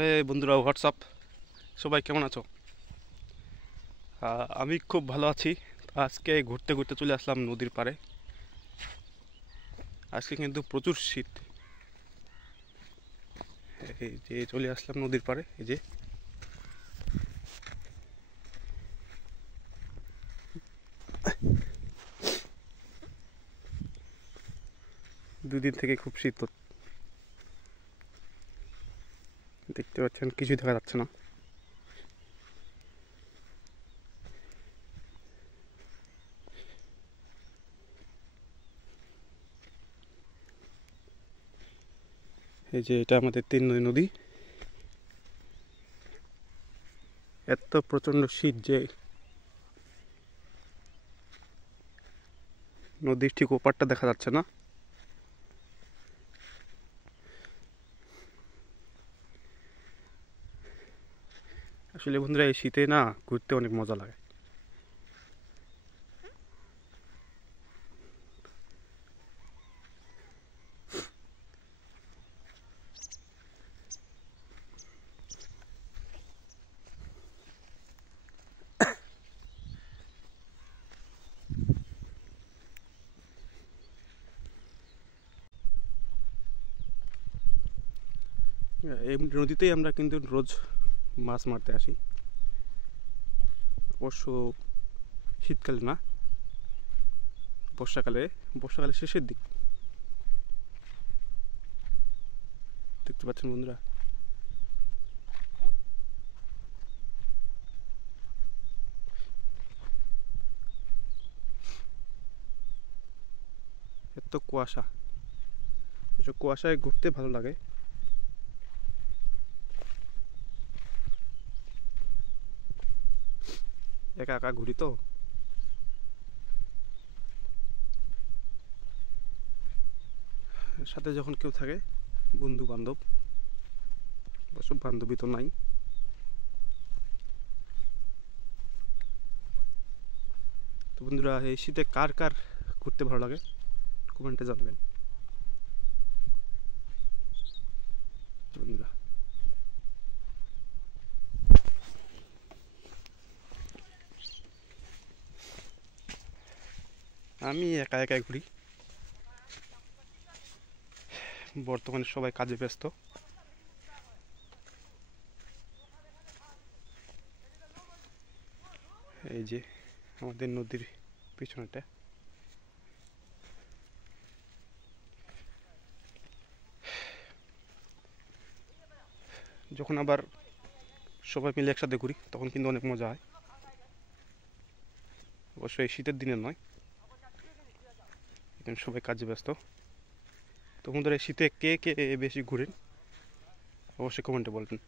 হে বন্ধুরা, হোয়াটসঅ্যাপ, সবাই কেমন আছো? আমি খুব ভালো আছি। আজকে ঘুরতে ঘুরতে চলে আসলাম নদীর পাড়ে। আজকে কিন্তু প্রচুর শীত। এই যে চলে আসলাম নদীর পাড়ে, এই যে দুদিন থেকে খুব শীত দেখতে পাচ্ছেন, কিছুই দেখা যাচ্ছে না। এই যে এটা আমাদের 3 নদী নদী। এত প্রচণ্ড শীত যে নদীর ঠিক ওপারটা দেখা যাচ্ছে না। আসলে বন্ধুরা, এই শীতে না ঘুরতে অনেক মজা লাগে। এই নদীতেই আমরা কিন্তু রোজ মাছ মারতে আসি। অবশ্য শীতকালে না, বর্ষাকালে। বর্ষাকালের শেষের দিক। দেখতে পাচ্ছেন বন্ধুরা, এত কুয়াশা। এসব কুয়াশায় ঘুরতে ভালো লাগে। একা একা ঘুরি তো। সাথে যখন কেউ থাকে, বন্ধু বান্ধব, অবশ্য বান্ধবী তো নাই। তো বন্ধুরা, এই শীতে কার কার ঘুরতে ভালো লাগে কমেন্টে জানাবেন বন্ধুরা। আমি একা একাই ঘুরি। বর্তমানে সবাই কাজে ব্যস্ত। এই যে আমাদের নদীর পিছনেটা। যখন আবার সবাই মিলে একসাথে ঘুরি তখন কিন্তু অনেক মজা হয়। অবশ্যই এই শীতের দিনে নয়, এখন সবাই কাজে ব্যস্ত। তো বন্ধুরা, এই শীতে কে কে বেশি ঘুরেন অবশ্যই কমেন্টে বলবেন।